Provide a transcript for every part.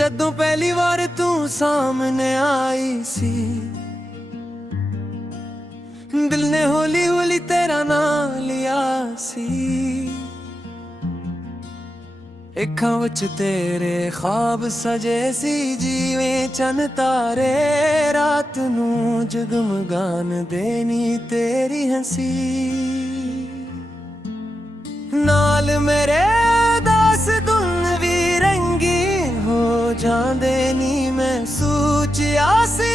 जदों पहली बार तू सामने आई सी, दिल ने हौली हौली तेरा नाम लिया सी। अखां विच तेरे ख्वाब सजे सी, जिवें चन तारे रात नू जगमगान देनी तेरी हंसी। नाल मेरे दास धुन भी रंगीन हो जांदे नी, मैं सोचिया सी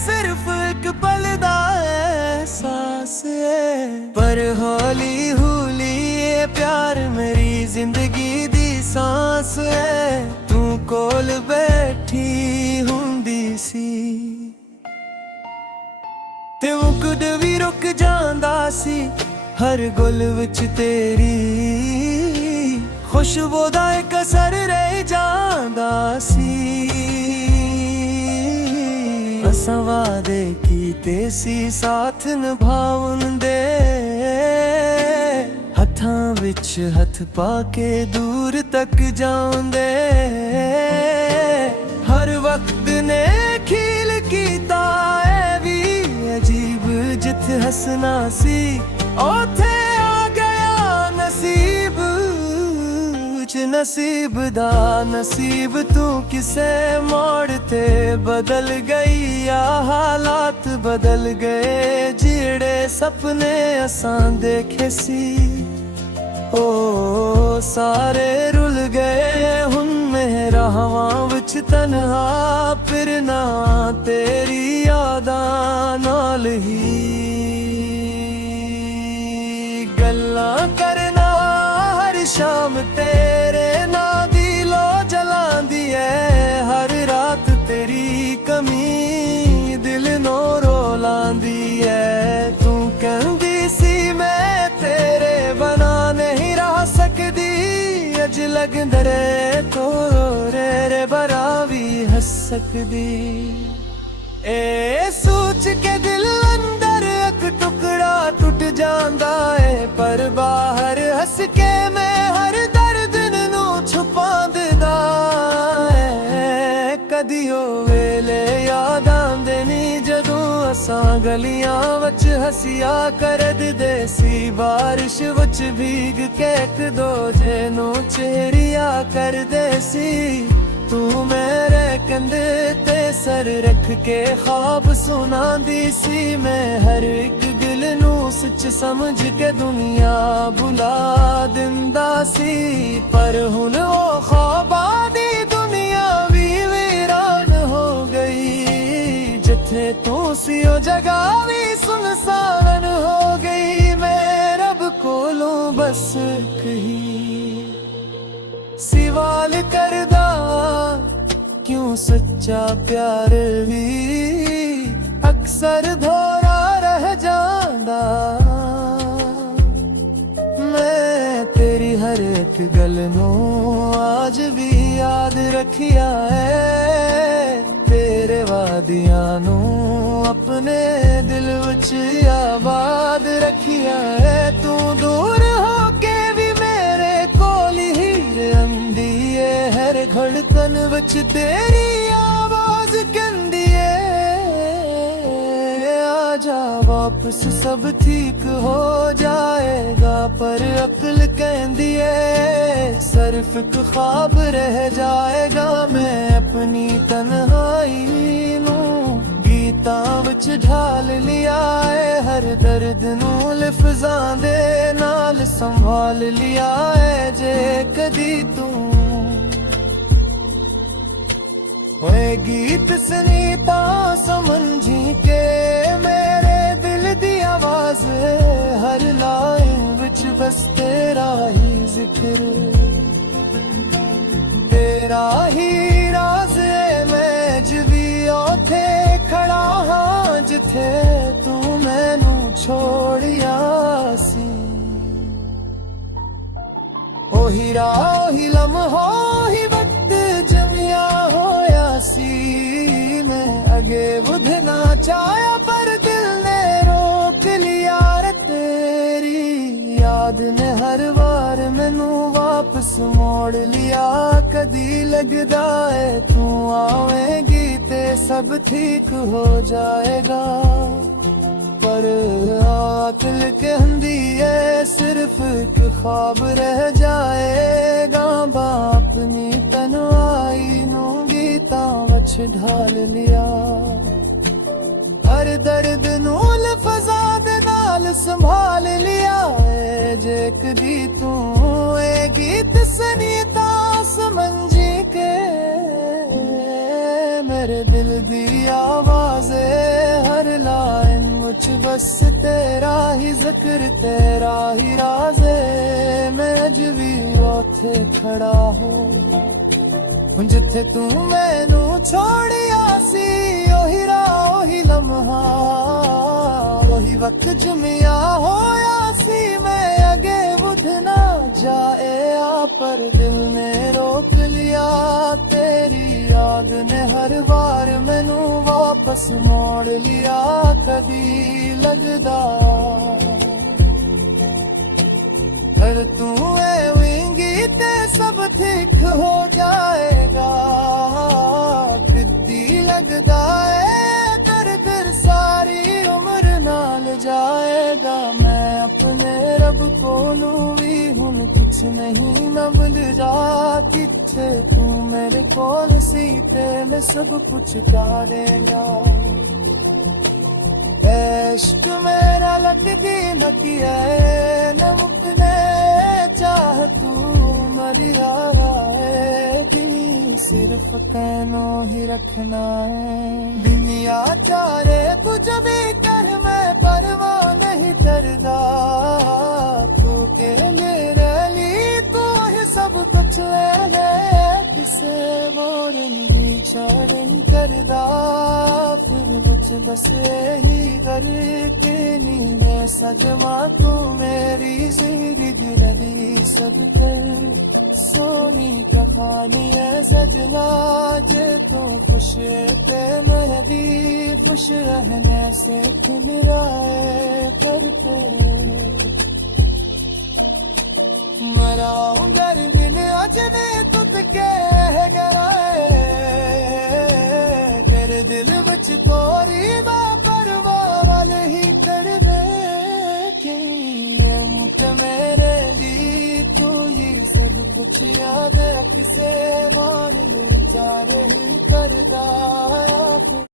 सिर्फ एक पल दा एहसास है। पर हौली हौली ये प्यार मेरी जिंदगी दी सांस है। तू कोल बैठी हुंदी सी ते मुकद भी रुक जांदा सी, हर गुल विच तेरी खुशबू दा इक असर रह जांदा सी। असां वादे कीते सी साथ निभाउण दे, हत्थां विच हथ पाके दूर तक जाउंदे। हर वक्त ने खील कीता ऐ वी अजीब, जिथे हसना सी ओथे आ गया नसीब च नसीब दा नसीब। तू किसे मोड़ ते बदल गई या हालात बदल गए, जेड़े सपने असां देखे सी ओ सारे रुल गए। हुन मेरा हवां विच तन्हा फिरना तेरी यादां नाल ही, गल्लां करना हर शाम तेरे नां दी लो जलांदी है। हर रात तेरी कमी दिल नो रोलांदी है। तू कहंदी सी मैं तेरे बना नहीं रह सकदी, अज लगदा रे तो रे बरा भी हस सकदी। ए सोच के दिल अंदर एक टुकड़ा टूट जांदा है, पर बाहर हस के मैं हर दर्द नू छुपा दिंदा है। कदी ओ वेले याद आंदे नी जदों असां गलियां विच हसिया करदे सी, बारिश विच भीग के एक दूजे नू चेरिया करदे सी। तू मेरे कंधे ते सर रख के ख्वाब सुनांदी सी, मैं हर एक दिल नू सच समझ के दुनिया बुला दिंदा सी। पर हुन ओ ख्वाबां दी दुनिया भी वीरान हो गई, जिथे तू सी ओ जगह भी सुनसान हो गई। मैं रब कोलों बस कही सवाल करदा, क्यों सच्चा प्यार भी अक्सर धोरा रह जांदा। मैं तेरी हर एक गल नू आज भी याद रखिया है, तेरे वादियां नू अपने दिल विच आबाद रखिया है। तू दूर होके भी मेरे कोल ही रहिंदी है, हर धड़कन विच तेरी आवाज कहंदी है आजा वापस सब ठीक हो जाएगा। पर अक्ल कहंदी है सिर्फ एक ख्वाब रह जाएगा। मैं अपनी तन्हाई नू गीतां विच ढाल लिया है, हर दर्द नू लफ्ज़ां दे नाल संभाल लिया है। जे कदी तू ओए गीत सुनी ता समझी के मेरे दिल दी आवाज, हर लाइन विच बस तेरा ही जिक्र, तेरा ही राज है। मैं जिवी ओथे खड़ा हां जिथे तू मैनू छोड़िया सी। ओही राह ओही लम्हा ही वक्त जमिया होया सी। मैं अगे बुधना चाया पर दिल ने रोक लिया रे, तेरी याद ने हर बार मैनू वापस मोड़ लिया कदी लगदा है तू आवेगी ते सब ठीक हो जाएगा। पर आकल कहंदी है सिर्फ एक ख्वाब रह जाएगा। बापनी तनवाई नू गीता वछ ढाल लिया। हर दर्द नू लफज़ां दे नाल संभाल लिया है। जे कदी तू ए गीत सनीता समझी के मेरे दिल दी आवाज़ हर लाइन मुझ बस तेरा ही जिक्र तेरा ही राज है। मैं अज भी उथे खड़ा हूँ जिथे तू मैनू छोड़िया सी। ओही राह ओही लम्हा ओही वक्त जुमिया होया सी। मैं अगे बुध ना जाए आ पर दिल ने रोक लिया। तेरी याद ने हर बार मैनू वापस मोड़ लिया कदी लगदा। पर तू एवेंगी ते सब ठीक हो जाएगा। किद्दी लगदा है दर्द सारी उम्र नाल जाएगा। मैं अपने रब कोलू भी हुन कुछ नहीं न भूल जा। किथे तू मेरे कोल सी ते मैं सब कुछ करेगा। इश्क मेरा लगदी नकी है न मुकने चाह तू मरिया है। दिल सिर्फ कहनो ही रखना है। दुनिया चारे कुछ भी कर मैं परवाह नहीं करदा। तू के मेरे लिए तू ही सब कुछ है। किसे मोर नहीं शरण करदा। फिर मुझ बस ही करके नी मैं सजमा तू मेरी जिंदगी रही सदते। सोनी कहानी है सजना जे तू खुश पे मैं भी खुश रहने से तुम राय करते। मराऊं गर्मी ने अजने तुत के कराए। तेरे दिल बच कोरी परवाह वाले ही कर दे। कि मुझ मेरे लिए तू ही सब कुछ याद है। किसे मान लूं चारे करदा।